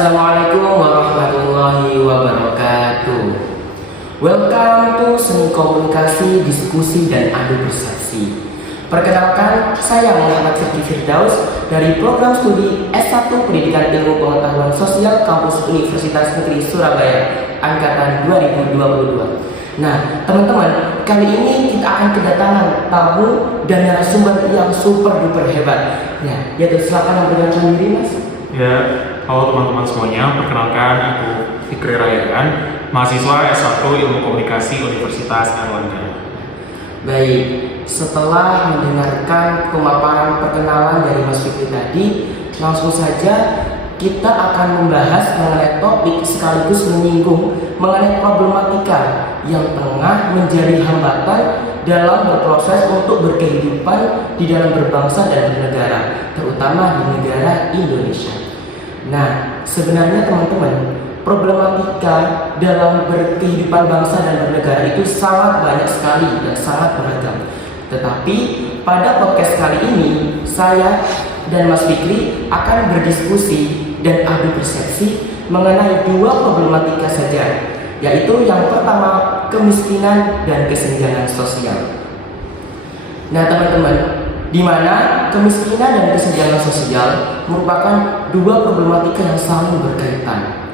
Assalamualaikum warahmatullahi wabarakatuh. Welcome to Seni Komunikasi, Diskusi, dan Adu Persepsi. Perkenalkan, saya Muhammad Fikri Firdaus dari program studi S1 Pendidikan Ilmu Pengetahuan Sosial Kampus Universitas Negeri Surabaya Angkatan 2022. Nah, teman-teman, kali ini kita akan kedatangan tamu dan narasumber yang super duper hebat. Ya, yaitu silakan memperkenalkan diri, Mas. Ya, halo teman-teman semuanya, perkenalkan aku Fikri Rayaan, mahasiswa S1 Ilmu Komunikasi Universitas Airlangga. Baik, setelah mendengarkan pemaparan perkenalan dari Mas Fikri tadi, langsung saja kita akan membahas mengenai topik sekaligus menyinggung mengenai problematika yang tengah menjadi hambatan dalam berproses untuk berkehidupan di dalam berbangsa dan bernegara, terutama di negara Indonesia. Nah, sebenarnya teman-teman, problematika dalam berkehidupan bangsa dan bernegara itu sangat banyak sekali dan sangat beragam. Tetapi pada podcast kali ini, saya dan Mas Fikri akan berdiskusi dan adu persepsi mengenai dua problematika saja, yaitu yang pertama, kemiskinan dan kesenjangan sosial. Nah, teman-teman, di mana kemiskinan dan kesenjangan sosial merupakan dua problematika yang saling berkaitan.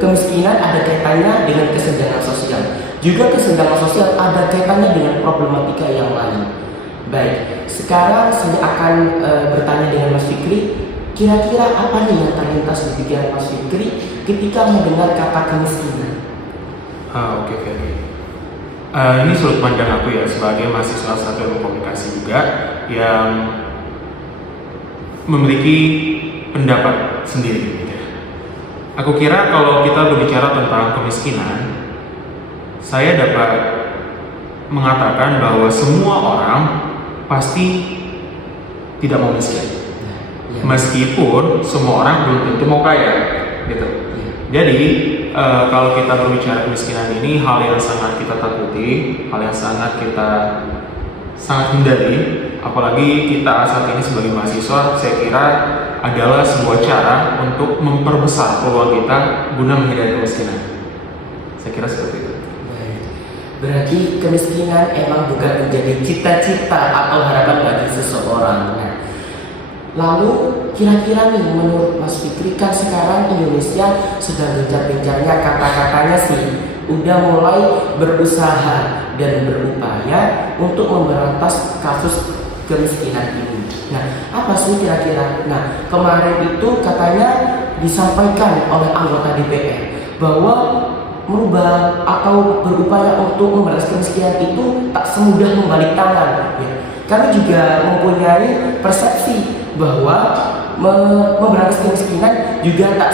Kemiskinan ada kaitannya dengan kesenjangan sosial. Juga kesenjangan sosial ada kaitannya dengan problematika yang lain. Baik, sekarang saya akan bertanya dengan Mas Fikri, kira-kira apa nih yang terlintas di pikiran Mas Fikri ketika mendengar kata kemiskinan? Oke. Ini sudut pandang aku ya sebagai mahasiswa S1 Ilmu Komunikasi juga yang memiliki pendapat sendiri. Aku kira kalau kita berbicara tentang kemiskinan, saya dapat mengatakan bahwa semua orang pasti tidak mau miskin. Meskipun semua orang belum tentu mau kaya, gitu. Jadi kalau kita berbicara kemiskinan ini hal yang sangat kita takuti, hal yang sangat kita hindari, apalagi kita saat ini sebagai mahasiswa, saya kira adalah sebuah cara untuk memperbesar peluang kita guna menghindari kemiskinan. Saya kira seperti itu. Berarti kemiskinan emang bukan menjadi cita-cita atau harapan bagi seseorang. Nah, lalu kira-kira nih menurut Mas Fikri, kan sekarang Indonesia sedang gencar-gencarnya kata-katanya sih udah mulai berusaha dan berupaya untuk memberantas kasus kemiskinan ini. Nah, apa sih kira-kira? Nah, kemarin itu katanya disampaikan oleh anggota DPR bahwa merubah atau berupaya untuk membalas kemiskinan itu tak semudah membalik tangan. Ya. Kami juga mempunyai persepsi bahwa memberantas kemiskinan juga tak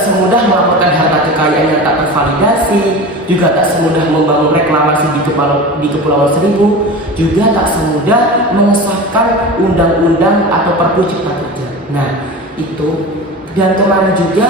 semudah melaporkan harta kekayaan yang tak tervalidasi, juga tak semudah membangun reklamasi di Kepulauan Seribu, juga tak semudah mengesahkan undang-undang atau Perpu Cipta Kerja. Nah, itu. Dan kemarin juga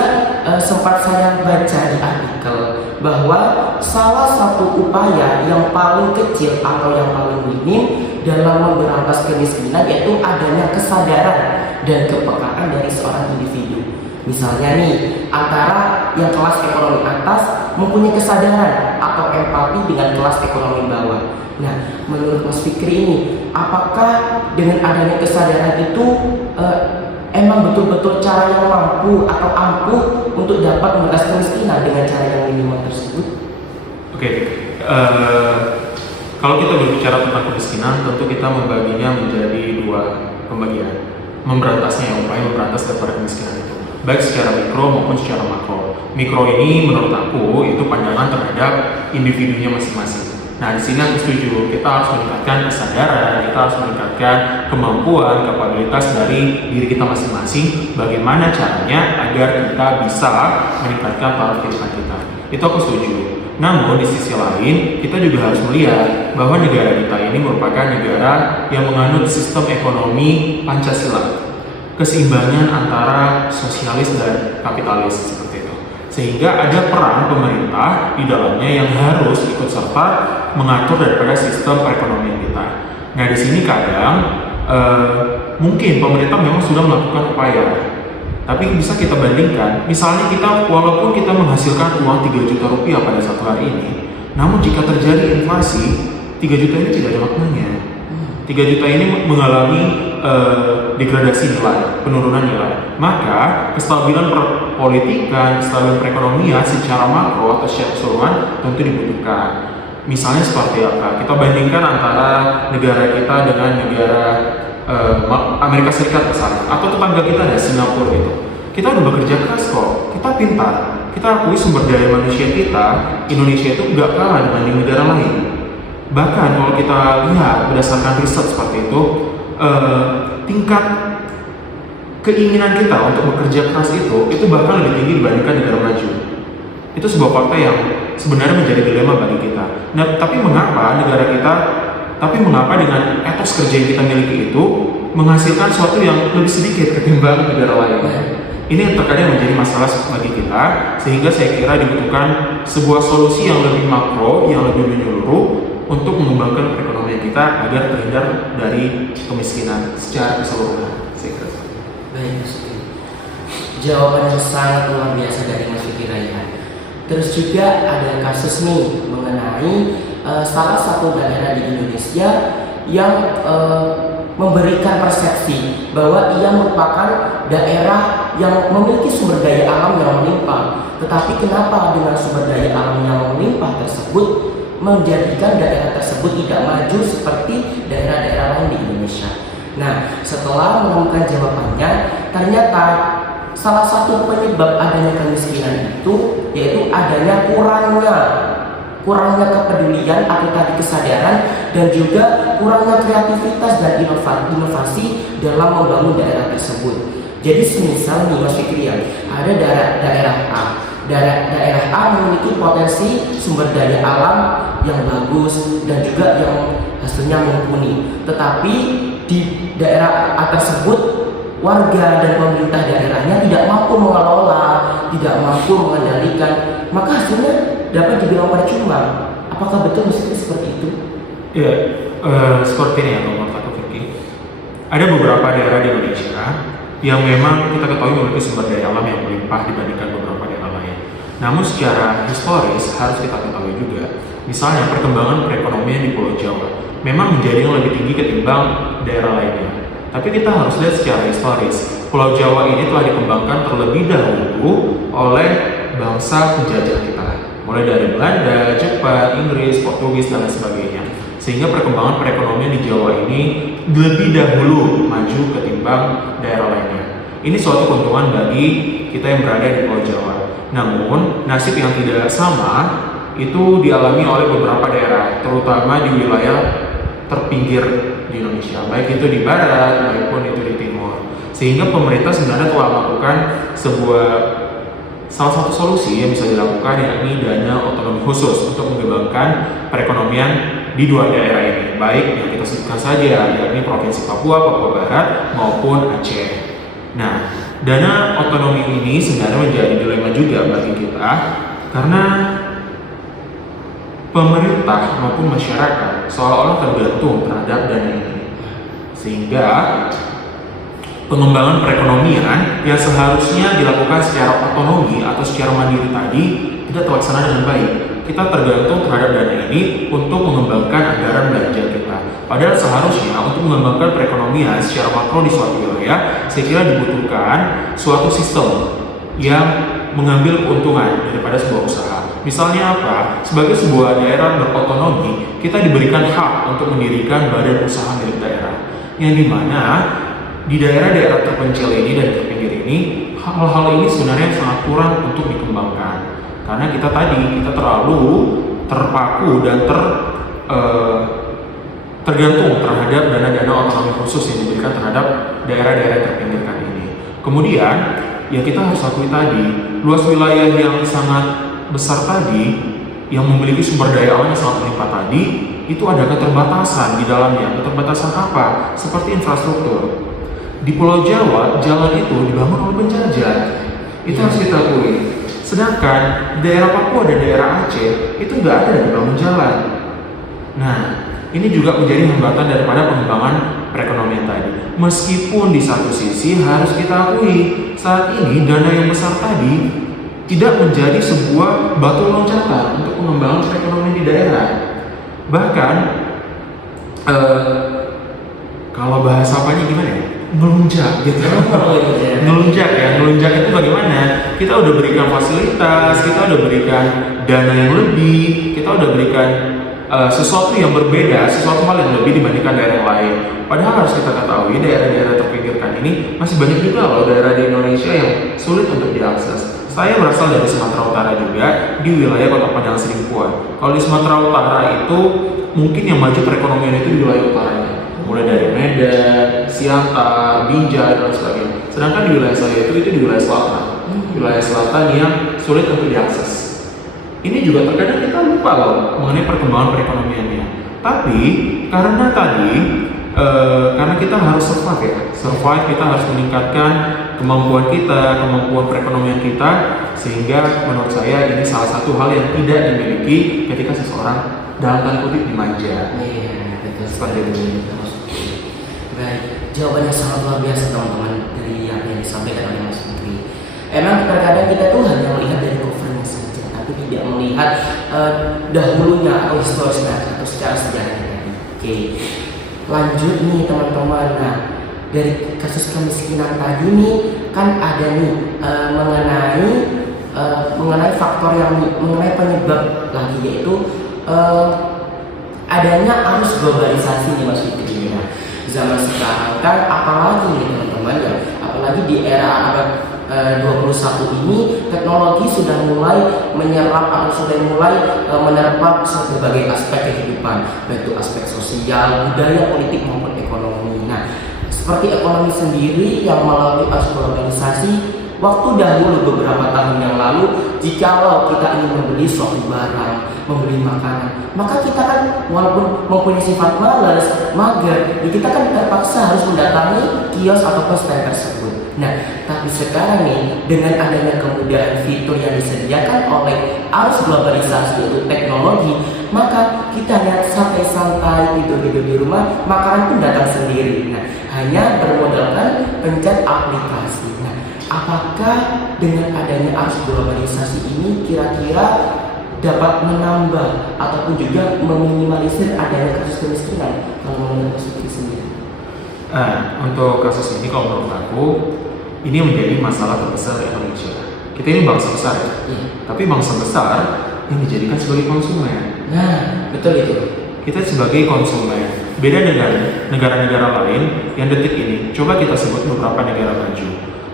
sempat saya baca di artikel bahwa salah satu upaya yang paling kecil atau yang paling minim dalam memberantas kemiskinan yaitu adanya kesadaran dan kepekaan dari seorang individu. Misalnya nih, antara yang kelas ekonomi atas mempunyai kesadaran atau empati dengan kelas ekonomi bawah. Nah, menurut Mas Fikri ini, apakah dengan adanya kesadaran itu emang betul-betul cara yang mampu atau ampuh untuk dapat memberantas kemiskinan dengan cara yang minimal tersebut? Oke. Kalau kita berbicara tentang kemiskinan, tentu kita membaginya menjadi dua pembagian. Memberantasnya, upaya memberantas daripada kemiskinan itu, baik secara mikro maupun secara makro. Mikro ini menurut aku itu pandangan terhadap individunya masing-masing. Nah, di sini aku setuju, kita harus meningkatkan kesadaran, kita harus meningkatkan kemampuan, kapabilitas dari diri kita masing-masing. Bagaimana caranya agar kita bisa meningkatkan taraf kehidupan kita? Itu aku setuju. Namun di sisi lain, kita juga harus melihat bahwa negara kita ini merupakan negara yang menganut sistem ekonomi Pancasila, keseimbangan antara sosialis dan kapitalis seperti itu. Sehingga ada peran pemerintah di dalamnya yang harus ikut serta mengatur daripada sistem perekonomian kita. Nah, di sini kadang mungkin pemerintah memang sudah melakukan upaya. Tapi bisa kita bandingkan, misalnya kita walaupun kita menghasilkan uang 3 juta rupiah pada satu hari ini, namun jika terjadi inflasi, 3 juta ini tidak ada maknanya. 3 juta ini mengalami degradasi nilai, penurunan nilai. Maka kestabilan politikan, kestabilan perekonomian secara makro atau secara keseluruhan tentu dibutuhkan. Misalnya seperti apa? Kita bandingkan antara negara kita dengan negara Amerika Serikat misalnya, atau tetangga kita ya Singapura gitu. Kita udah bekerja keras kok, kita pintar, kita akui sumber daya manusia kita, Indonesia itu nggak kalah dibanding negara lain. Bahkan kalau kita lihat berdasarkan riset seperti itu, tingkat keinginan kita untuk bekerja keras itu bahkan lebih tinggi dibandingkan negara maju. Itu sebuah fakta yang sebenarnya menjadi dilema bagi kita. Nah, tapi mengapa dengan etos kerja yang kita miliki itu menghasilkan sesuatu yang lebih sedikit ketimbang negara lainnya? Ini yang terkadang menjadi masalah bagi kita, sehingga saya kira dibutuhkan sebuah solusi yang lebih makro, yang lebih menyeluruh untuk mengembangkan perekonomian kita agar terhindar dari kemiskinan secara keseluruhan. Saya kira. Baik, Mas Fikri. Jawaban yang sangat luar biasa dari Mas Fikri Raihan. Terus juga ada kasus nih mengenai salah satu daerah di Indonesia yang memberikan persepsi bahwa ia merupakan daerah yang memiliki sumber daya alam yang melimpah. Tetapi kenapa dengan sumber daya alam yang melimpah tersebut menjadikan daerah tersebut tidak maju seperti daerah-daerah lain di Indonesia? Nah, setelah menemukan jawabannya, ternyata salah satu penyebab adanya kemiskinan itu yaitu adanya kurangnya kepedulian atau tadi kesadaran, dan juga kurangnya kreativitas dan inovasi dalam membangun daerah tersebut. Jadi semisal nih Mas Fikri, ada daerah A. Daerah A memiliki potensi sumber daya alam yang bagus dan juga yang hasilnya mumpuni. Tetapi di daerah A tersebut warga dan pemerintah daerahnya tidak mampu mengelola, tidak mampu mengendalikan, maka hasilnya dapat dibilang percuma. Apakah betul mesti seperti itu? Ya, seperti ini ya menurut aku Vicky. Ada beberapa daerah di Indonesia yang memang kita ketahui memiliki sumber daya alam yang melimpah dibandingkan beberapa daerah lain. Namun secara historis harus kita ketahui juga, misalnya perkembangan perekonomian di Pulau Jawa memang menjadi yang lebih tinggi ketimbang daerah lainnya. Tapi kita harus lihat secara historis, Pulau Jawa ini telah dikembangkan terlebih dahulu oleh bangsa penjajah kita, mulai dari Belanda, Jepang, Inggris, Portugis, dan lain sebagainya. Sehingga perkembangan perekonomian di Jawa ini lebih dahulu maju ketimbang daerah lainnya. Ini suatu keuntungan bagi kita yang berada di Pulau Jawa. Namun, nasib yang tidak sama itu dialami oleh beberapa daerah, terutama di wilayah terpinggir di Indonesia, baik itu di barat maupun itu di timur. Sehingga pemerintah sebenarnya telah melakukan salah satu solusi yang bisa dilakukan, yakni dana otonomi khusus untuk mengembangkan perekonomian di dua daerah ini, baik yang kita sebutkan saja, yakni Provinsi Papua, Papua Barat maupun Aceh. Nah, dana otonomi ini sebenarnya menjadi dilema juga bagi kita, karena pemerintah maupun masyarakat seolah-olah tergantung terhadap dana ini, sehingga pengembangan perekonomian yang seharusnya dilakukan secara otonomi atau secara mandiri tadi tidak terlaksana dengan baik. Kita tergantung terhadap dana ini untuk mengembangkan anggaran belanja kita. Padahal seharusnya untuk mengembangkan perekonomian secara makro di suatu wilayah, saya kira dibutuhkan suatu sistem yang mengambil keuntungan daripada sebuah usaha. Misalnya apa? Sebagai sebuah daerah berotonomi, kita diberikan hak untuk mendirikan badan usaha milik daerah, yang dimana di daerah-daerah terpencil ini dan terpinggir ini, hal-hal ini sebenarnya sangat kurang untuk dikembangkan. Karena kita terlalu terpaku dan tergantung terhadap dana-dana otonomi khusus yang diberikan terhadap daerah-daerah terpinggirkan ini. Kemudian, ya kita harus akui tadi, luas wilayah yang sangat besar tadi, yang memiliki sumber daya alam yang sangat melimpah tadi, itu ada keterbatasan di dalamnya. Keterbatasan apa? Seperti infrastruktur. Di Pulau Jawa, jalan itu dibangun oleh penjajah. Itu harus kita akui. Sedangkan daerah Papua dan daerah Aceh itu nggak ada yang dibangun jalan. Nah, ini juga menjadi hambatan daripada pengembangan perekonomian tadi. Meskipun di satu sisi harus kita akui, saat ini dana yang besar tadi tidak menjadi sebuah batu loncatan untuk pengembangan perekonomian di daerah. Bahkan kalau bahasa apanya gimana ya? Ngelunjak gitu. Ngelunjak itu bagaimana? Kita udah berikan fasilitas, kita udah berikan dana yang lebih, kita udah berikan sesuatu yang berbeda, sesuatu hal yang lebih dibandingkan daerah yang lain. Padahal harus kita ketahui daerah-daerah terpinggirkan ini masih banyak juga loh daerah di Indonesia yang sulit untuk diakses. Saya berasal dari Sumatera Utara juga, di wilayah Kota Padang Sidimpuan. Kalau di Sumatera Utara itu mungkin yang maju perekonomian itu di wilayah utaranya, mulai dari Medan, Siantar, Binjai dan sebagainya. Sedangkan di wilayah saya itu di wilayah selatan, wilayah selatan yang sulit untuk diakses. Ini juga terkadang kita lupa loh mengenai perkembangan perekonomiannya. Tapi karena karena kita harus survive, kita harus meningkatkan kemampuan kita, kemampuan perekonomian kita, sehingga menurut saya ini salah satu hal yang tidak dimiliki ketika seseorang dalam tanda kutip dimanja. Iya, betul Seperti itu. Baik, jawabannya sangat luar biasa teman-teman dari apa yang disampaikan oleh Mas Fikri. Emang terkadang kita tuh hanya melihat dari covernya saja, tapi tidak melihat dahulunya atau historisnya atau secara sejarahnya. Oke, lanjut nih teman-teman. Nah, dari kasus kemiskinan tadi nih kan ada nih mengenai faktor yang mengenai penyebab lagi, yaitu adanya arus globalisasi nih Mas Fikri. Ya. Zaman sekarang kan apalagi nih teman-teman ya, apalagi di era abad 21 ini teknologi sudah mulai menyerap atau sudah mulai menerpa berbagai aspek kehidupan, baik itu aspek sosial, budaya, politik maupun ekonomi. Nah, seperti ekonomi sendiri yang melalui arus globalisasi, waktu dahulu beberapa tahun yang lalu, jikalau kita ingin membeli suatu barang, membeli makanan, maka kita kan walaupun mempunyai sifat malas, mager, kita kan terpaksa harus mendatangi kios ataupun stand tersebut. Nah, tapi sekarang nih dengan adanya kemudahan fitur yang disediakan oleh arus globalisasi yaitu teknologi, maka kita hanya santai-santai tidur di rumah, makanan pun datang sendiri. Nah, hanya bermodalkan pencet aplikasi. Nah, apakah dengan adanya arus globalisasi ini kira-kira dapat menambah ataupun juga meminimalisir adanya kasus kemiskinan kalau menurut Mas Fikri sendiri? Untuk kasus ini kalau menurut aku ini menjadi masalah terbesar Indonesia. Kita ini bangsa besar ya, tapi bangsa besar yang dijadikan sebagai konsumen. Nah, betul itu. Kita sebagai konsumen. Beda dengan negara-negara lain yang detik ini. Coba kita sebut beberapa negara maju.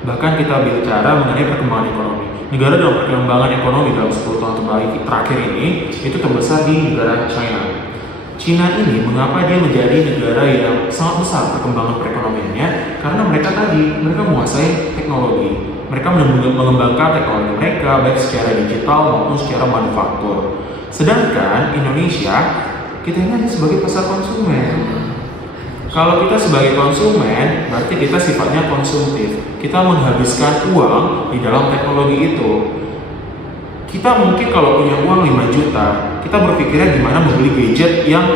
Bahkan kita bicara mengenai perkembangan ekonomi. Negara dalam perkembangan ekonomi dalam 10 tahun terakhir ini itu terbesar di negara China. China ini mengapa dia menjadi negara yang sangat besar perkembangan perekonomiannya? Karena mereka menguasai teknologi. Mereka mengembangkan teknologi mereka baik secara digital maupun secara manufaktur. Sedangkan Indonesia, kita ini hanya sebagai pasar konsumen. Kalau kita sebagai konsumen, berarti kita sifatnya konsumtif. Kita menghabiskan uang di dalam teknologi itu. Kita mungkin kalau punya uang 5 juta, kita berpikirnya gimana membeli gadget yang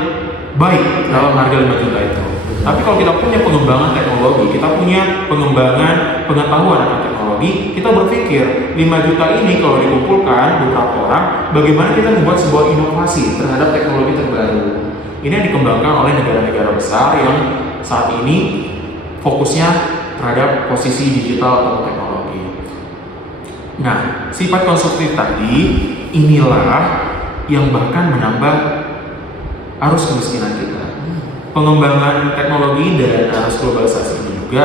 baik dalam harga 5 juta itu. Tapi kalau kita punya pengembangan teknologi, kita punya pengembangan pengetahuan akan teknologi, kita berpikir 5 juta ini kalau dikumpulkan beberapa orang, bagaimana kita membuat sebuah inovasi terhadap teknologi terbaru. Ini yang dikembangkan oleh negara-negara besar yang saat ini fokusnya terhadap posisi digital atau teknologi. Nah, sifat konsumtif tadi inilah yang bahkan menambah arus kemiskinan kita. Pengembangan teknologi dan arus globalisasi ini juga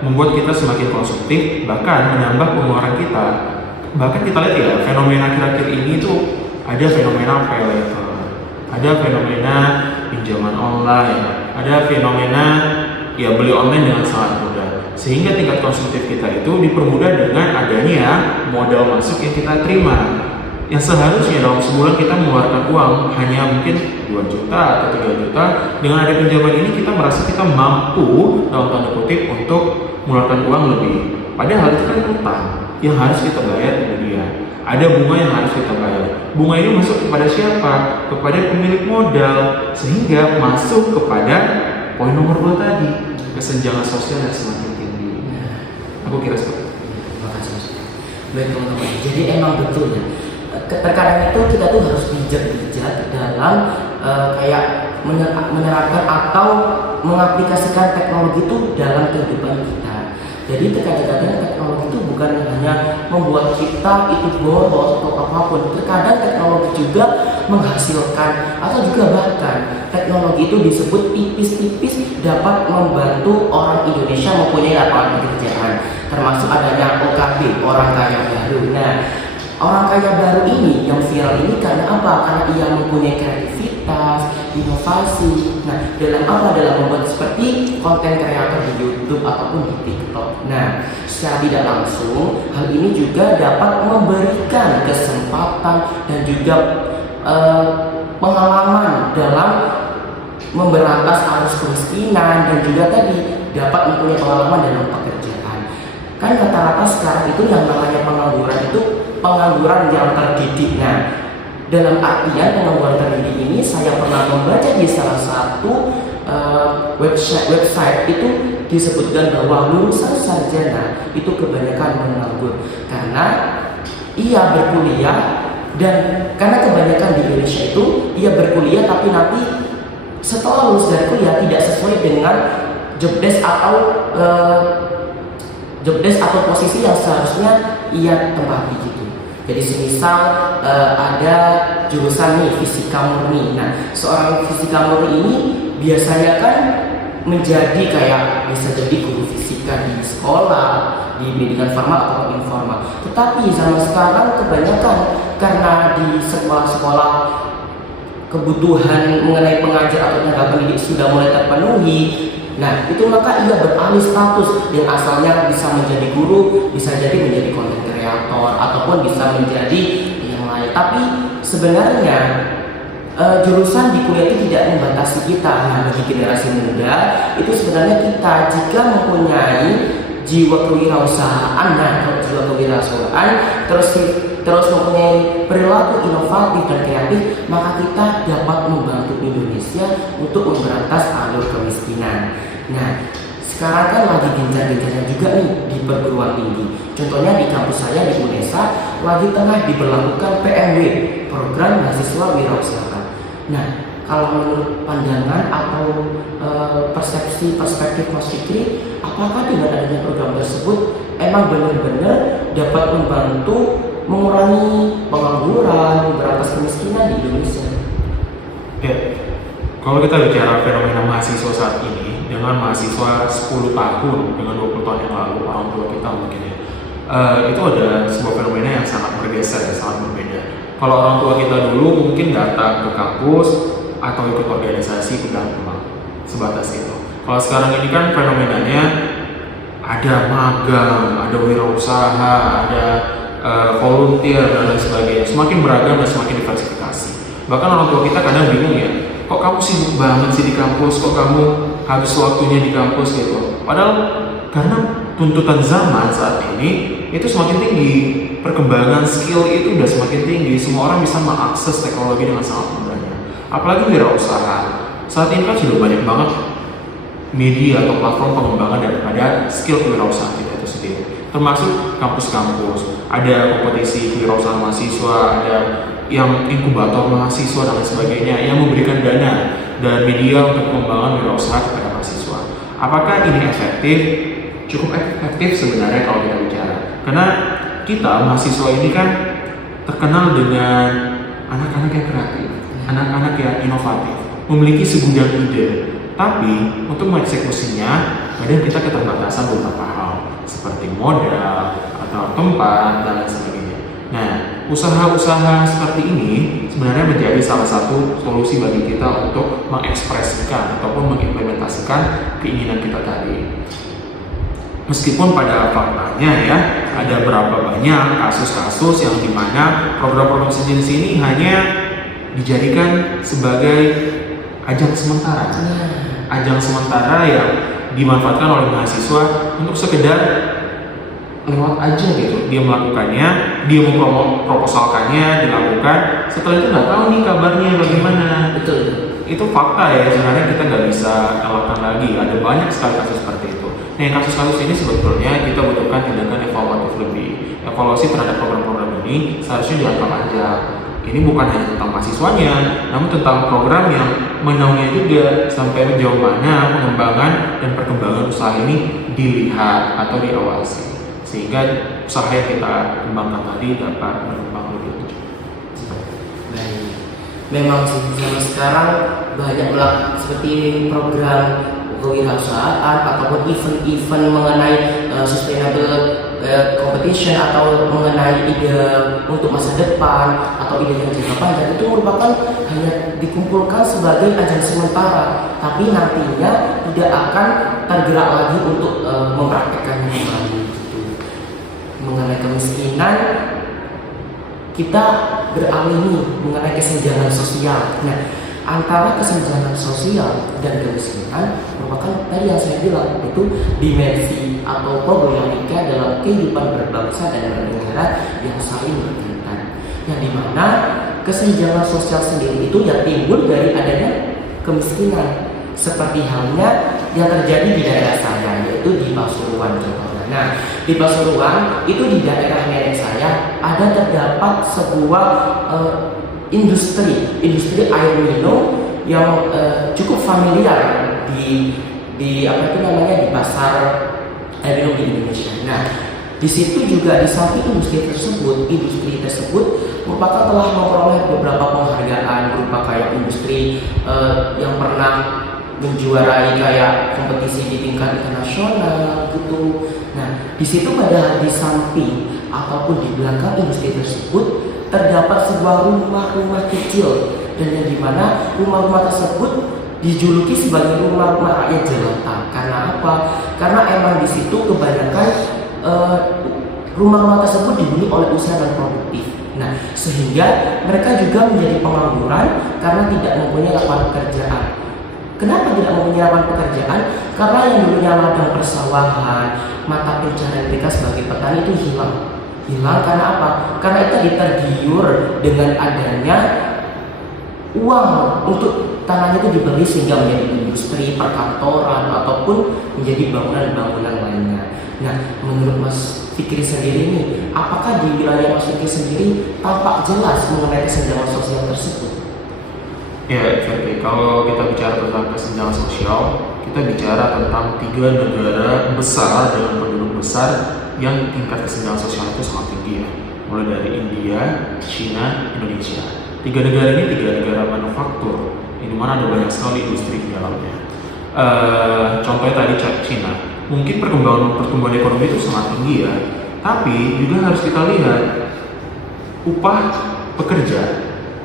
membuat kita semakin konsumtif, bahkan menambah pengeluaran kita. Bahkan kita lihat ya, fenomena akhir-akhir ini tuh ada fenomena pay later, ada fenomena pinjaman online, ada fenomena ya beli online dengan sangat mudah. Sehingga tingkat konsumtif kita itu dipermudah dengan adanya modal masuk yang kita terima. Yang seharusnya dalam sebulan kita mengeluarkan uang hanya mungkin 2 juta atau 3 juta. Dengan ada pinjaman ini kita merasa kita mampu dalam tanda kutip untuk mengeluarkan uang lebih. Padahal itu kan utang yang harus kita bayar kemudian. Ada bunga yang harus kita bayar. Bunga ini masuk kepada siapa? Kepada pemilik modal, sehingga masuk kepada poin nomor 2 tadi, kesenjangan sosial yang semakin tinggi. Aku kira seperti itu. Terima kasih Mas. Baik teman-teman, jadi emang betul ya. Terkadang itu kita tuh harus bijak-bijak dalam kayak menerapkan atau mengaplikasikan teknologi itu dalam kehidupan kita. Jadi terkadang teknologi itu bukan hanya membuat kita itu boros atau apapun. Terkadang teknologi juga menghasilkan atau juga bahkan teknologi itu disebut tipis-tipis dapat membantu orang Indonesia mempunyai lapangan pekerjaan. Termasuk adanya OKB, orang kaya baru. Nah, orang kaya baru ini yang viral ini karena apa? Karena ia mempunyai kreativitas, inovasi. Nah, dalam apa? Dalam membuat seperti konten kreator di YouTube ataupun di TikTok. Nah, secara tidak langsung hal ini juga dapat memberikan kesempatan dan juga pengalaman dalam memberantas arus kemiskinan dan juga tadi dapat mempunyai pengalaman dalam pekerjaan. Kan rata-rata sekarang itu yang namanya pengangguran itu pengangguran yang terdidik. Nah, dalam artian pengangguran terdidik ini saya pernah membaca di salah satu website itu disebutkan bahwa lulusan sarjana itu kebanyakan menganggur karena ia berkuliah dan karena kebanyakan di Indonesia itu ia berkuliah tapi nanti setelah lulus dari kuliah tidak sesuai dengan job desk atau posisi yang seharusnya ia tempati gitu. Jadi semisal ada jurusan nih fisika murni. Nah, seorang fisika murni ini biasanya kan menjadi kayak bisa jadi guru fisika di sekolah, di pendidikan formal atau informal. Tetapi zaman sekarang kebanyakan karena di sekolah-sekolah kebutuhan mengenai pengajar atau tenaga pendidik sudah mulai terpenuhi. Nah, itu maka ia beralih status yang asalnya bisa menjadi guru, bisa jadi menjadi konten kreator ataupun bisa menjadi yang lain. Tapi sebenarnya jurusan di kuliah itu tidak membatasi kita. Nah, bagi generasi muda itu sebenarnya kita jika mempunyai jiwa kewirausahaan, jiwa kewirausahaan terus mempunyai perilaku inovatif dan kreatif, maka kita dapat membantu Indonesia untuk memberantas alur kemiskinan. Nah, sekarang kan lagi gencar-gencarnya juga nih di perguruan tinggi. Contohnya di kampus saya di UNESA lagi tengah diberlakukan PMW, Program Mahasiswa Wirausaha. Nah, kalau menurut pandangan atau perspektif Mas Fikri, apakah dengan adanya program tersebut emang benar-benar dapat membantu mengurangi pengangguran, memberantas kemiskinan di Indonesia? Ya, kalau kita bicara fenomena mahasiswa saat ini dengan mahasiswa 10 tahun dengan 20 tahun yang lalu, orang tua kita mungkin ya, itu ada sebuah fenomena yang sangat bergeser dan sangat berbeda. Kalau orang tua kita dulu mungkin datang ke kampus atau ikut organisasi udah memang sebatas itu. Kalau sekarang ini kan fenomenanya ada magang, ada wirausaha, ada volunteer dan lain sebagainya. Semakin beragam dan semakin diversifikasi. Bahkan orang tua kita kadang bingung ya, kok kamu sibuk banget sih di kampus, kok kamu habis waktunya di kampus gitu. Padahal karena tuntutan zaman saat ini itu semakin tinggi, perkembangan skill itu udah semakin tinggi, semua orang bisa mengakses teknologi dengan sangat mudahnya. Apalagi wirausaha, saat ini kan sudah banyak banget media atau platform pengembangan daripada skill kewirausahaan kita itu sendiri. Termasuk kampus-kampus, ada kompetisi kewirausahaan mahasiswa, ada yang inkubator mahasiswa dan lain sebagainya yang memberikan dana dan media untuk pengembangan wirausaha kepada mahasiswa. Apakah ini efektif? Cukup efektif sebenarnya kalau kita bicara. Karena kita mahasiswa ini kan terkenal dengan anak-anak yang kreatif, anak-anak yang inovatif, memiliki segudang ide. Tapi untuk mengeksekusinya, kadang kita keterbatasan beberapa hal seperti modal atau tempat dan lain sebagainya. Nah, usaha-usaha seperti ini sebenarnya menjadi salah satu solusi bagi kita untuk mengekspresikan ataupun mengimplementasikan keinginan kita tadi. Meskipun pada faktanya ya, ada berapa banyak kasus-kasus yang dimana program-program sejenis ini hanya dijadikan sebagai ajang sementara yang dimanfaatkan oleh mahasiswa untuk sekedar lewat aja gitu. Dia melakukannya, dia memproposalkannya, dilakukan. Setelah itu nggak tahu nih kabarnya bagaimana. Betul. itu fakta ya, sebenarnya kita nggak bisa elakkan lagi. Ada banyak sekali kasus seperti itu. Nah, yang kasus-kasus ini sebetulnya kita butuhkan tindakan evaluatif lebih. Evaluasi terhadap program-program ini seharusnya jangka panjang. Ini bukan hanya tentang mahasiswanya, namun tentang program yang menaunginya juga, sampai sejauh mana pengembangan dan perkembangan usaha ini dilihat atau diawasi, sehingga usaha yang kita kembangkan tadi dapat berkembang lebih lanjut. Baik. Memang sih zaman sekarang banyak seperti program kewirausahaan ataupun event-event mengenai sustainable competition atau mengenai ide untuk masa depan atau ide yang jangka panjang, itu merupakan hanya dikumpulkan sebagai ajang sementara, tapi nantinya tidak akan tergerak lagi untuk mempraktekkannya kembali. Mengenai kemiskinan, kita beralih nih mengenai kesenjangan sosial. Nah, antara kesenjangan sosial dan kemiskinan merupakan tadi yang saya bilang, itu dimensi atau problematika dalam kehidupan berbangsa dan bernegara yang saling berkaitan, yang dimana kesenjangan sosial sendiri itu yang timbul dari adanya kemiskinan, seperti halnya yang terjadi di daerah saya, yaitu di Pasuruan, contohnya. Nah, di Pasuruan itu di daerah nenek saya ada terdapat sebuah industri air minum yang cukup familiar di apa itu namanya, di pasar air minum di Indonesia. Nah, di situ juga di samping industri tersebut merupakan telah memperoleh beberapa penghargaan berupa kayak industri yang pernah menjuarai kayak kompetisi di tingkat internasional gitu. Nah, di situ padahal di samping ataupun di belakang industri tersebut terdapat sebuah rumah-rumah kecil, dan yang dimana rumah-rumah tersebut dijuluki sebagai rumah-rumah rakyat jelata. Karena apa? Karena emang di situ kebanyakan rumah-rumah tersebut dihuni oleh usaha dan produktif. Nah, sehingga mereka juga menjadi pengangguran karena tidak mempunyai lapangan pekerjaan. Kenapa tidak mempunyai lapangan pekerjaan? Karena yang dulunya ladang persawahan, mata pencaharian mereka sebagai petani itu hilang karena apa? Karena itu ditergiur dengan adanya uang untuk tanahnya itu dibeli, sehingga menjadi industri, perkantoran, ataupun menjadi bangunan-bangunan lainnya. Nah, menurut Mas Fikri sendiri nih, apakah di wilayah Mas Fikri sendiri tampak jelas mengenai kesenjangan sosial tersebut? Ya, Ferdi, kalau kita bicara tentang kesenjangan sosial, kita bicara tentang 3 negara besar dengan penduduk besar yang tingkat kesenjangan sosial itu sangat tinggi ya. Mulai dari India, China, Indonesia. 3 negara ini 3 negara manufaktur, di mana ada banyak sekali industri di dalamnya. Contohnya tadi China, mungkin pertumbuhan ekonomi itu sangat tinggi ya, tapi juga harus kita lihat upah pekerja,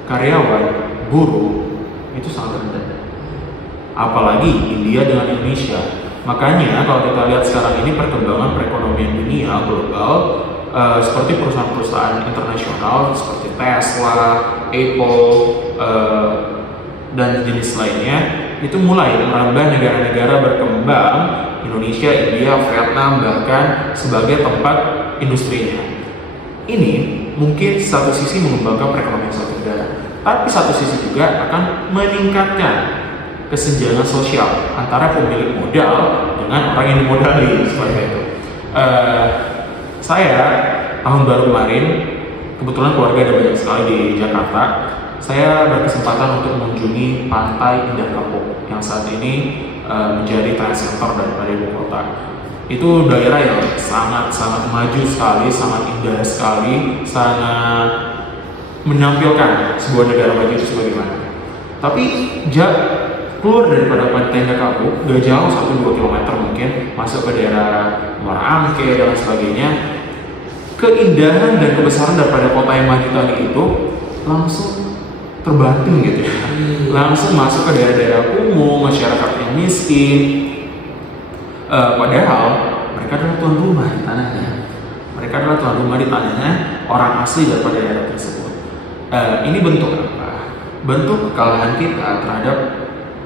karyawan, buruh itu sangat rendah. Apalagi India dengan Indonesia. Makanya kalau kita lihat sekarang ini perkembangan perekonomian dunia global, seperti perusahaan-perusahaan internasional seperti Tesla, Apple, dan jenis lainnya itu mulai merambah negara-negara berkembang, Indonesia, India, Vietnam, bahkan sebagai tempat industrinya. Ini mungkin satu sisi mengembangkan perekonomian suatu negara, tapi satu sisi juga akan meningkatkan kesenjangan sosial antara pemilik modal dengan orang yang dimodali, seperti itu. Saya tahun baru kemarin, kebetulan keluarga ada banyak sekali di Jakarta, saya berkesempatan untuk mengunjungi Pantai Indah Kapuk yang saat ini menjadi trend center daripada ibu kota. Itu daerah yang sangat maju sekali, sangat indah sekali, sangat menampilkan sebuah negara maju itu sebagaimana. Tapi keluar daripada Pantai Indah Kapuk, gak jauh 1-2 km mungkin, masuk ke daerah Muara Angke dan sebagainya, keindahan dan kebesaran daripada kota yang maju tadi itu langsung terbanting gitu ya. Langsung masuk ke daerah-daerah kumuh, masyarakat yang miskin. Padahal mereka adalah tuan rumah di tanahnya. Mereka adalah tuan rumah di tanahnya orang asli daripada daerah tersebut. Ini bentuk apa? Bentuk kekalahan kita terhadap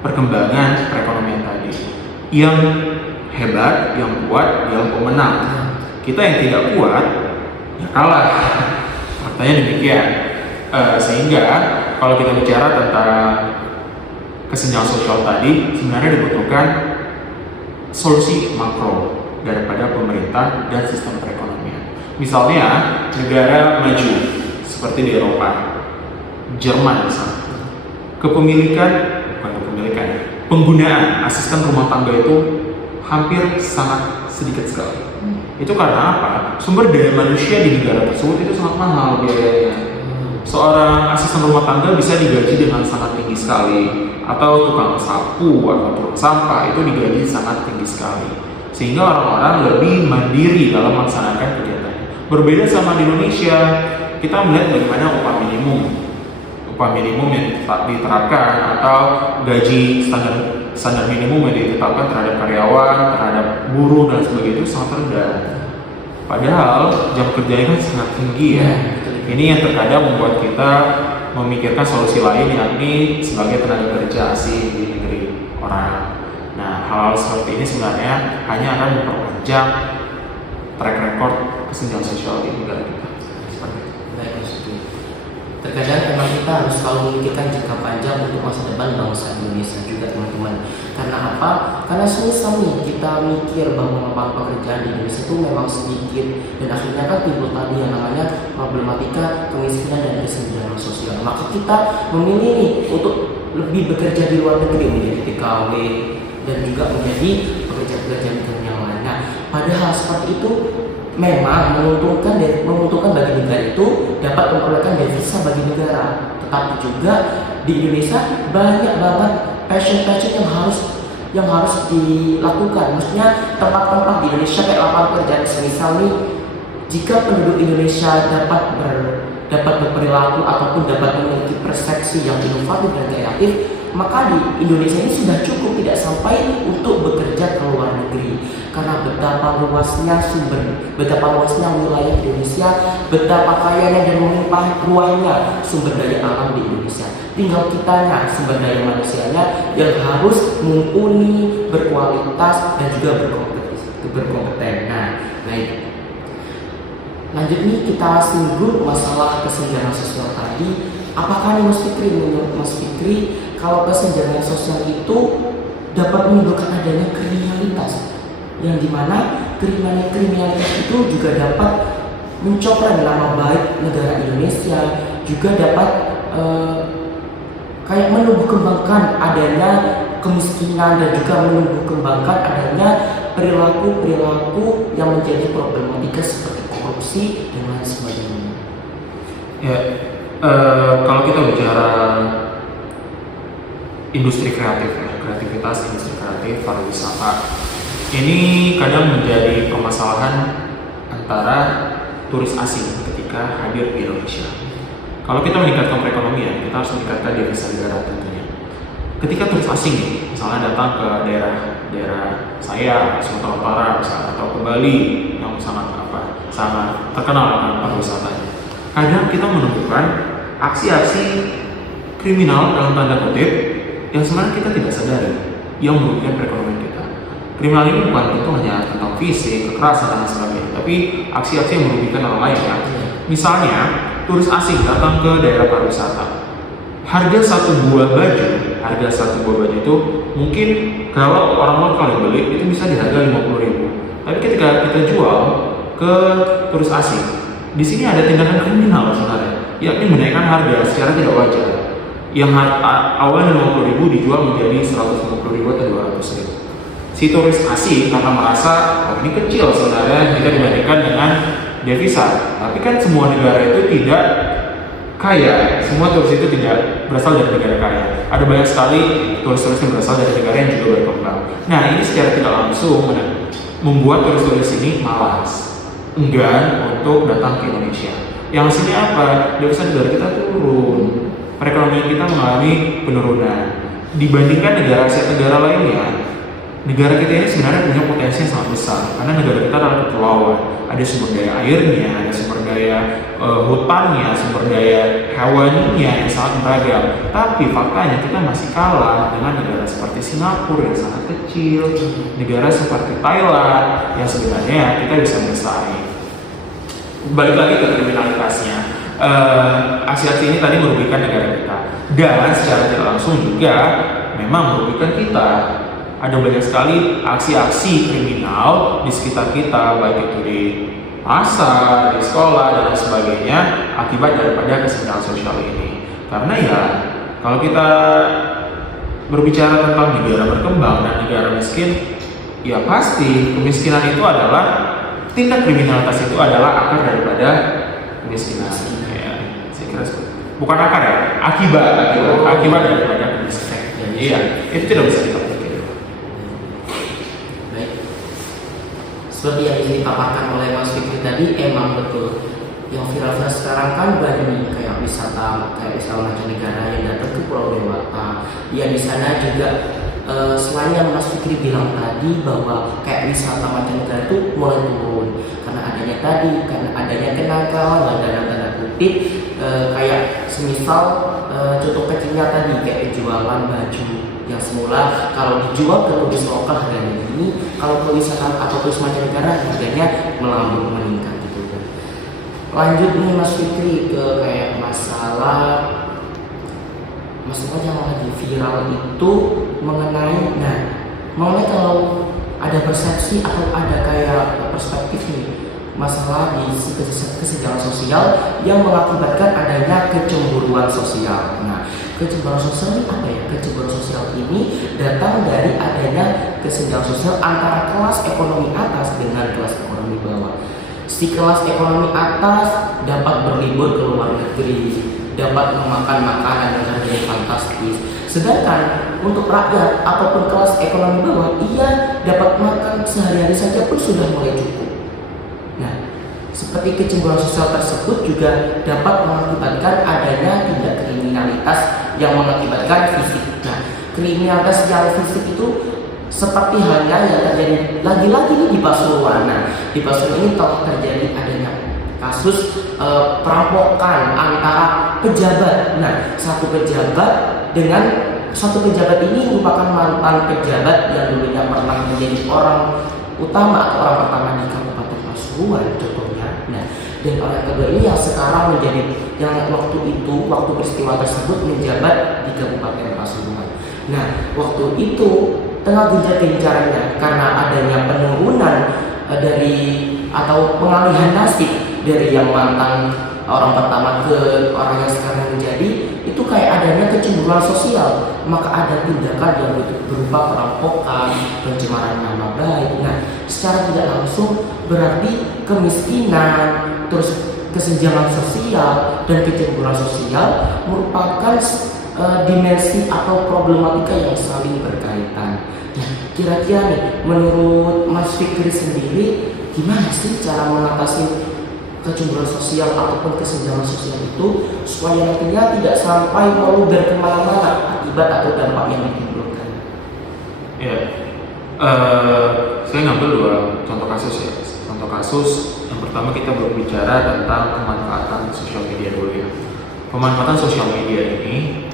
perkembangan perekonomian tadi. Yang hebat, yang kuat adalah pemenang. Kita yang tidak kuat ya kalah. Faktanya demikian. Sehingga kalau kita bicara tentang kesenjangan sosial tadi sebenarnya dibutuhkan solusi makro daripada pemerintah dan sistem perekonomian. Misalnya negara maju seperti di Eropa, Jerman misalnya, penggunaan asisten rumah tangga itu hampir sangat sedikit sekali. Itu karena apa? Sumber daya manusia di negara tersebut itu sangat mahal biayanya. Seorang asisten rumah tangga bisa digaji dengan sangat tinggi sekali, atau tukang sapu atau tukang sampah itu digaji sangat tinggi sekali, sehingga orang-orang lebih mandiri dalam melaksanakan kegiatannya. Berbeda sama di Indonesia, kita melihat bagaimana upah minimum yang diterapkan atau gaji standar minimum yang ditetapkan terhadap karyawan, terhadap buruh dan sebagainya itu sangat rendah. Padahal jam kerjanya kan sangat tinggi ya. Ini yang terkadang membuat kita memikirkan solusi lain, yakni sebagai tenaga kerja asing di negeri orang. Nah, hal seperti ini sebenarnya hanya akan memperpanjang track record kesenjangan sosial di negara kita. Terkadang memang kita harus selalu memikirkan jangka panjang untuk masa depan bangsa Indonesia juga, teman-teman. Karena apa? Karena semisal kita mikir bahwa lapangan pekerjaan di Indonesia itu memang sedikit, dan akhirnya kan timbul tadi yang namanya problematika kemiskinan dan kesenjangan sosial. Maka kita memilih nih untuk lebih bekerja di luar negeri, menjadi TKW dan juga menjadi pekerja-pekerja migran yang lain. Nah, padahal seperti itu memang menguntungkan bagi negara itu, dapat memperolehkan devisa bagi negara. Tetapi juga di Indonesia banyak banget passion yang harus dilakukan. Maksudnya tempat-tempat di Indonesia kayak lapangan kerja, misal nih, jika penduduk Indonesia dapat berperilaku ataupun dapat memiliki persepsi yang inovatif dan kreatif, maka di Indonesia ini sudah cukup, tidak sampai untuk bekerja ke luar negeri. Karena betapa luasnya wilayah Indonesia, betapa kayanya dan melimpah ruahnya sumber daya alam di Indonesia. Tinggal kitanya, sumber daya manusianya, yang harus mumpuni, berkualitas dan juga berkompeten. Nah, baik. Lanjut nih, kita singgung masalah kesenjangan sosial tadi. Apakah nih menurut Mas Fikri, kalau kesenjangan sosial itu dapat menimbulkan adanya kriminalitas, yang dimana kriminalitas itu juga dapat mencoreng nama baik negara Indonesia, juga dapat kayak menumbuh kembangkan adanya kemiskinan dan juga menumbuh kembangkan adanya perilaku yang menjadi problematika seperti korupsi dan lain sebagainya. Ya, kalau kita bicara industri kreatif, kreativitas industri kreatif, pariwisata, ini kadang menjadi permasalahan antara turis asing ketika hadir di Indonesia. Kalau kita meningkatkan perekonomian, kita harus meningkatkan devisa negara tentunya. Ketika turis asing misalnya datang ke daerah saya, Sumatera Utara misalnya, atau ke Bali yang sangat terkenal dengan pariwisatanya, kadang kita menemukan aksi-aksi kriminal dalam tanda kutip yang sebenarnya kita tidak sadari, yang merugikan perekonomian kita. Kriminal ini bukan tentu hanya tentang fisik, kekerasan dan sebagainya, tapi aksi-aksi yang merugikan orang lain ya. Misalnya, turis asing datang ke daerah pariwisata. Harga satu buah baju itu mungkin kalau orang lokal yang beli itu bisa di harga 50.000. Tapi ketika kita jual ke turis asing, di sini ada tindakan kriminal sebenarnya, yakni menaikkan harga secara tidak wajar. Yang awalnya 50.000 dijual menjadi 150.000 atau 200.000. Si turis asing karena merasa ini kecil sebenarnya jika dibandingkan dengan devisa. Tapi kan semua negara itu tidak kaya, semua turis itu tidak berasal dari negara kaya. Ada banyak sekali turis-turis yang berasal dari negara yang juga berkembang. Nah, ini secara tidak langsung membuat turis-turis ini malas, enggan untuk datang ke Indonesia. Yang sini apa? Devisa negara kita turun, perekonomian kita mengalami penurunan dibandingkan negara Asia Tenggara lainnya. Negara kita ini sebenarnya punya potensi yang sangat besar karena negara kita adalah kepulauan. Ada sumber daya airnya, ada sumber daya hutannya, sumber daya hewaninya yang sangat beragam. Tapi faktanya kita masih kalah dengan negara seperti Singapura yang sangat kecil, negara seperti Thailand yang sebenarnya kita bisa bersaing. Balik lagi ke kriminalitasnya, aksi-aksi ini tadi merugikan negara kita, dan secara tidak langsung juga memang merugikan kita. Ada banyak sekali aksi-aksi kriminal di sekitar kita, baik itu di pasar, di sekolah, dan lain sebagainya, akibat daripada kesenjangan sosial ini. Karena ya, kalau kita berbicara tentang negara berkembang dan negara miskin, ya pasti kemiskinan itu adalah, tindak kriminalitas itu adalah akar daripada kemiskinan. Ya, saya kira bukan akar ya, akibat daripada kemiskinan. Iya, itu tidak bisa kita pikir. Baik, seperti yang dipaparkan oleh Mas Fikri tadi, emang betul. Yang viral sekarang kan banyak kayak wisata mancanegara yang datang ke Pulau Dewata. Ya di sana juga selain yang Mas Fikri bilang tadi bahwa kayak wisata mancanegara itu mulai turun karena adanya kenakalan dalam tanda kutip, kayak semisal contoh kecilnya tadi kayak penjualan baju yang semula kalau dijual ke turis lokal harganya ini, kalau ke wisata atau turis mancanegara harganya melambung meningkat gitu kan. Lanjut nih Mas Fikri ke kayak masalah yang lagi viral itu mengenai kalau ada persepsi atau ada kayak perspektif nih masalah di kesenjangan sosial yang mengakibatkan adanya kecemburuan sosial. Nah, kecemburuan sosial ini apa ya? Kecemburuan sosial ini datang dari adanya kesenjangan sosial antara kelas ekonomi atas dengan kelas ekonomi bawah. Si kelas ekonomi atas dapat berlibur ke luar negeri, dapat memakan makanan yang harganya fantastis. Sedangkan untuk rakyat ataupun kelas ekonomi bawah, ia dapat makan sehari-hari saja pun sudah mulai cukup. Nah, seperti kecemburuan sosial tersebut juga dapat mengakibatkan adanya tindak kriminalitas yang mengakibatkan fisik. Nah, kriminalitas yang fisik itu seperti halnya yang terjadi lagi-lagi di Pasuruan. Nah, di Pasuruan ini telah terjadi adanya kasus perampokan antara pejabat. Nah, satu pejabat ini merupakan mantan pejabat yang dulunya pernah menjadi orang utama atau orang pertama di Kabupaten Pasuruan contohnya. Nah, dan orang kedua ini yang sekarang menjadi yang waktu peristiwa tersebut menjabat di Kabupaten Pasuruan. Nah, waktu itu tengah gencar-gencarnya karena adanya penurunan atau pengalihan nasib dari yang mantan orang pertama ke orang yang sekarang menjadi, itu kayak adanya kecemburuan sosial. Maka ada tindakan yang berupa perampokan, pencemaran nama baik. Nah, secara tidak langsung berarti kemiskinan, terus kesenjangan sosial dan kecemburuan sosial merupakan dimensi atau problematika yang saling berkaitan. Nah, kira-kira nih, menurut Mas Fikri sendiri, gimana sih cara mengatasi kecemburuan sosial ataupun kesenjangan sosial itu supaya nantinya tidak sampai meluber kemana-mana akibat atau dampak yang ditimbulkan? Ya, saya ngambil dua contoh kasus ya. Contoh kasus yang pertama kita berbicara tentang pemanfaatan sosial media dulu ya. Pemanfaatan sosial media ini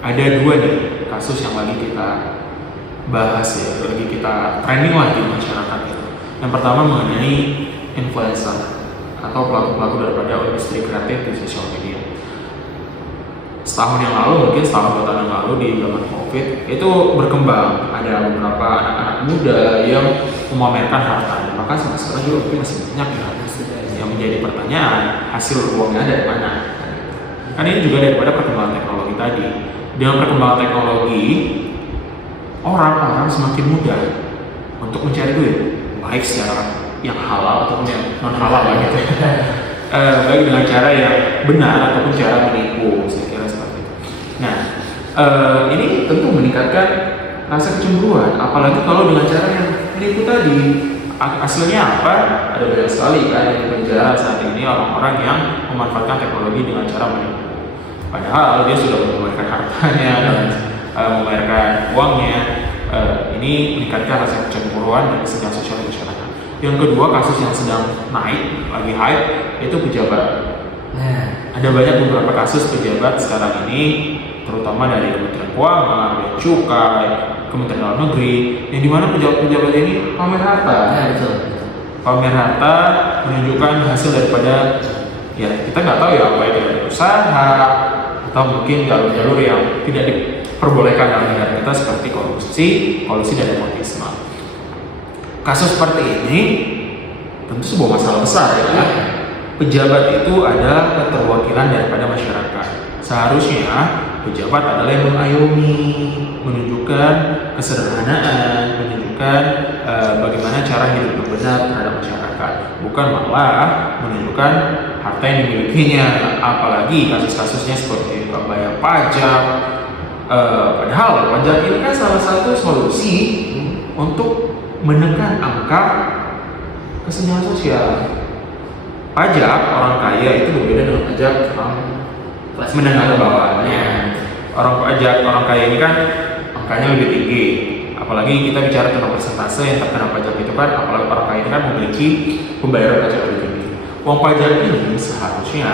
ada dua nih kasus yang lagi kita bahas ya, lagi kita trending lah di masyarakat itu. Yang pertama mengenai influencer atau pelaku-pelaku daripada industri kreatif di sosial media. Setahun yang lalu, mungkin setahun 2 tahun yang lalu di zaman COVID itu berkembang, ada beberapa anak-anak muda yang memamerkan hartanya. Maka sampai sekarang juga mungkin masih banyak yang menjadi pertanyaan, hasil uangnya dari mana? Kan ini juga daripada perkembangan teknologi tadi. Dengan perkembangan teknologi, orang-orang semakin mudah untuk mencari duit, baik secara yang halal ataupun yang non halal gitu. Baik dengan cara yang benar ataupun cara menipu, saya kira seperti itu. Nah, ini tentu meningkatkan rasa kecemburuan, apalagi kalau dengan cara yang menipu tadi. Hasilnya apa? Ada banyak sekali kan yang dipenjara saat ini orang-orang yang memanfaatkan teknologi dengan cara menipu. Padahal dia sudah memamerkan hartanya dan memamerkan uangnya. Ini meningkatkan rasa kecemburuan dan kesenjangan sosial di masyarakat. Yang kedua, kasus yang sedang naik, lagi hype, itu pejabat. Ada banyak beberapa kasus pejabat sekarang ini, terutama dari Kementerian Keuangan, Bea Cukai, Kementerian Dalam Negeri, yang dimana pejabat-pejabat ini pamer harta. Pamer harta menunjukkan hasil daripada, ya kita nggak tahu ya apa itu dari usaha atau mungkin jalur-jalur yang tidak perbolehkan dalam negara kita seperti kolusi dan nepotisme. Kasus seperti ini tentu sebuah masalah besar ya. Pejabat itu ada keterwakilan daripada masyarakat. Seharusnya pejabat adalah yang mengayomi, menunjukkan kesederhanaan, menunjukkan bagaimana cara hidup yang benar terhadap masyarakat, bukan malah menunjukkan harta yang dimilikinya. Apalagi kasus-kasusnya seperti bayar pajak. Padahal pajak ini kan salah satu solusi untuk menekan angka kesenjangan sosial. Pajak orang kaya itu berbeda dengan pajak orang menengah ke bawahnya. Orang kaya ini kan angkanya lebih tinggi. Apalagi kita bicara tentang persentase yang terkena pajak itu kan, apalagi orang kaya ini kan memiliki pembayaran pajak lebih tinggi. Uang pajak ini seharusnya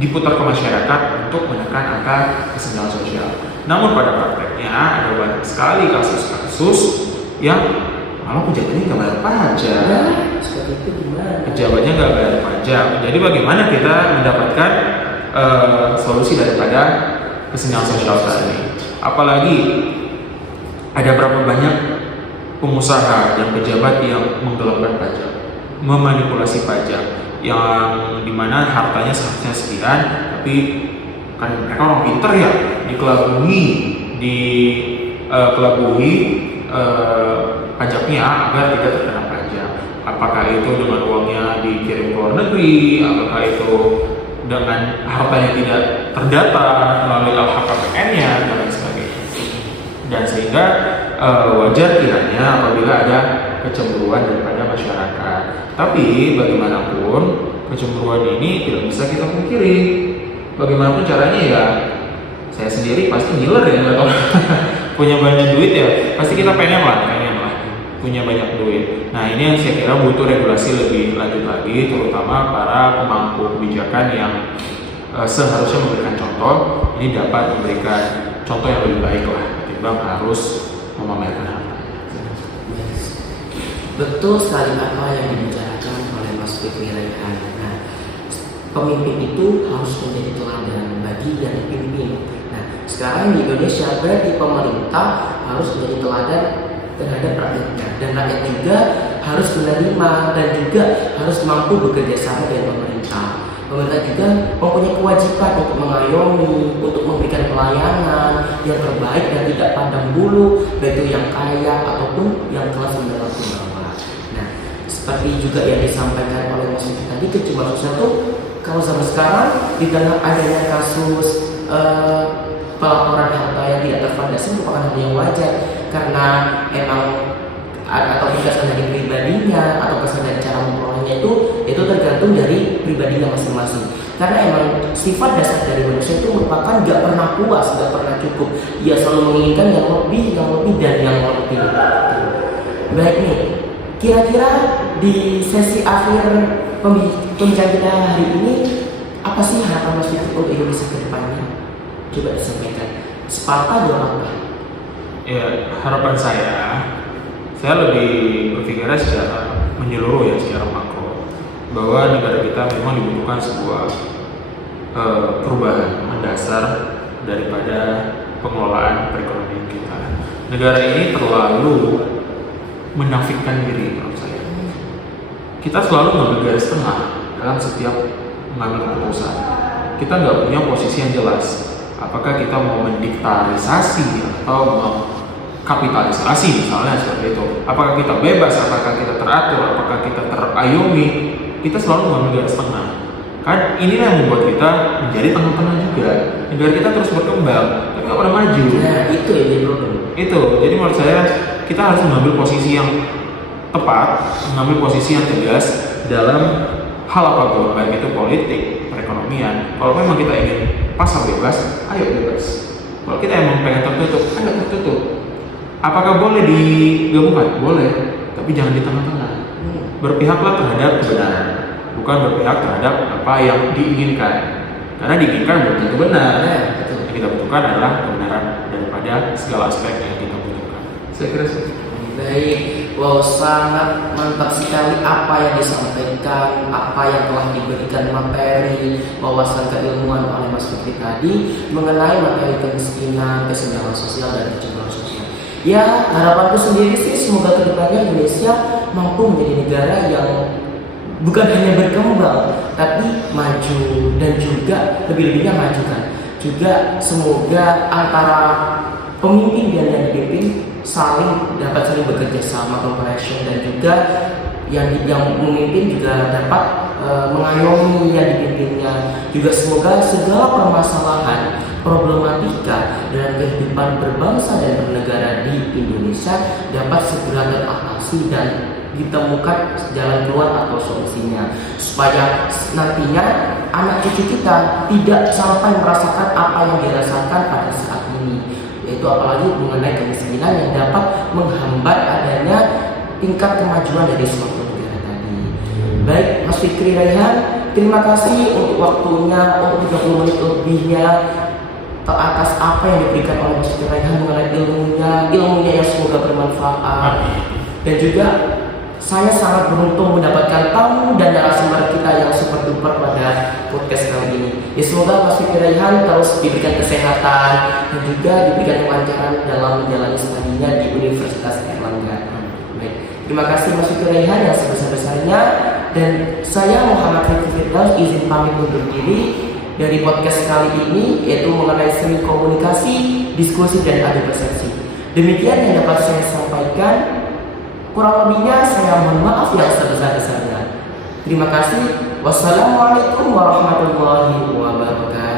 diputar ke masyarakat untuk menekan angka kesenjangan sosial. Namun pada prakteknya ada banyak sekali kasus-kasus yang malah pejabatnya nggak bayar pajak. Seperti itu gimana? Pejabatnya nggak bayar pajak. Jadi bagaimana kita mendapatkan solusi daripada kesenjangan sosial tadi? Apalagi ada berapa banyak pengusaha dan pejabat yang menggelapkan pajak, memanipulasi pajak, yang dimana hartanya seharusnya sekian, tapi kan mereka orang pinter ya, dikelabui pajaknya agar tidak terkena pajak. Apakah itu dengan uangnya dikirim ke luar negeri, apakah itu dengan hartanya tidak terdata melalui LHKPN-nya dan lain sebagainya. Dan sehingga wajar kiranya apabila ada kecemburuan daripada masyarakat. Tapi bagaimanapun kecemburuan ini tidak bisa kita pungkiri. Bagaimanapun caranya ya, saya sendiri pasti ngiler ya, kalau punya banyak duit ya pasti kita pengen lah punya banyak duit. Nah ini yang saya kira butuh regulasi lebih lanjut lagi, terutama para pemangku kebijakan yang seharusnya memberikan contoh, ini dapat memberikan contoh yang lebih baik lah ketimbang harus memamerkan harta. Betul sekali apa yang dibicarakan oleh Mas Fikri Raihan. Nah, pemimpin itu harus menjadi teladan bagi yang dipimpin. Nah, sekarang di Indonesia berarti pemerintah harus menjadi teladan terhadap rakyatnya, dan rakyat juga harus menerima dan juga harus mampu bekerja sama dengan pemerintah. Pemerintah juga mempunyai kewajiban untuk mengayomi, untuk memberikan pelayanan yang terbaik dan tidak pandang bulu, baik itu yang kaya ataupun yang kelas menengah ke bawah. Nah, seperti juga yang disampaikan oleh Mas Fikri tadi, kecemburuan sosial itu kalau zaman sekarang di tengah adanya kasus pelaporan harta yang tidak terfondasi merupakan hal yang wajar, karena emang atau kesan dari pribadinya atau kesan dari cara memperolehnya itu tergantung dari pribadinya masing-masing. Karena emang sifat dasar dari manusia itu merupakan gak pernah puas, gak pernah cukup. Ia selalu menginginkan yang lebih dan yang lebih. Baik nih, kira-kira di sesi akhir pembicaraan kita hari ini, apa sih harapan Mas Fikri untuk Indonesia ke depannya? Coba disampaikan. Sepatah dua apa? Ya, harapan saya lebih berpikirnya secara menyeluruh ya, secara makro, bahwa negara kita memang dibutuhkan sebuah perubahan mendasar daripada pengelolaan perekonomian kita. Negara ini terlalu menafikan diri menurut saya. Kita selalu mengambil garis tengah dalam setiap mengambil keputusan. Kita nggak punya posisi yang jelas. Apakah kita mau mendiktarisasi atau mau kapitalisasi misalnya seperti itu? Apakah kita bebas? Apakah kita teratur? Apakah kita terayomi? Kita selalu mengambil garis tengah. Kan inilah yang membuat kita menjadi tengah-tengah juga. Negara kita terus berkembang, tapi nggak pernah maju. Nah, itu yang jadi problem. Itu. Jadi menurut saya kita harus mengambil posisi yang tepat, mengambil posisi yang tegas dalam hal apapun, baik itu politik, perekonomian. Kalau memang kita ingin pasar bebas, ayo bebas. Kalau kita emang pengen tertutup, ayo tertutup. Apakah boleh digabungkan? Boleh, tapi jangan di tengah-tengah. Berpihaklah terhadap kebenaran, bukan berpihak terhadap apa yang diinginkan. Karena diinginkan belum tentu benar. Yang kita butuhkan adalah kebenaran daripada segala aspek yang kita butuhkan. Saya kira seperti itu. Baik, Wow, sangat mantap sekali apa yang disampaikan, apa yang telah diberikan materi, wawasan keilmuan oleh Mas Fikri tadi mengenai materi kemiskinan, kesenjangan sosial, dan kesenjangan sosial. Ya, harapanku sendiri sih semoga kedepannya Indonesia mampu menjadi negara yang bukan hanya berkembang, tapi maju dan juga lebih-lebihnya maju kan. Juga semoga antara pemimpin dan yang dipimpin dapat saling bekerja sama, cooperation, dan juga yang memimpin juga dapat mengayomi yang dipimpinnya. Juga semoga segala permasalahan, problematika dalam kehidupan berbangsa dan bernegara di Indonesia dapat segera teratasi dan ditemukan jalan keluar atau solusinya, supaya nantinya anak cucu kita tidak sampai merasakan apa yang dirasakan pada saat ini, yaitu apalagi mengenai kemiskinan yang dapat menghambat adanya tingkat kemajuan dari suatu negara tadi. Baik, Mas Fikri Raihan, terima kasih untuk waktunya, untuk 30 menit lebihnya atas apa yang diberikan oleh Mas Fikri Raihan mengenai ilmunya yang semoga bermanfaat. Dan juga saya sangat beruntung mendapatkan tamu dan narasumber kita yang super duper pada podcast kali ini. Ya, semoga Mas Fikri Raihan terus diberikan kesehatan dan juga diberikan kelancaran dalam menjalani studinya di Universitas Airlangga. Baik, terima kasih Mas Fikri Raihan yang sebesar-besarnya, dan saya Muhammad Fikri Firdaus izin pamit undur diri dari podcast kali ini, yaitu mengenai seni komunikasi, diskusi, dan adu persepsi. Demikian yang dapat saya sampaikan. Kurang lebihnya saya mohon maaf yang sebesar-besarnya. Terima kasih. Wassalamualaikum warahmatullahi wabarakatuh.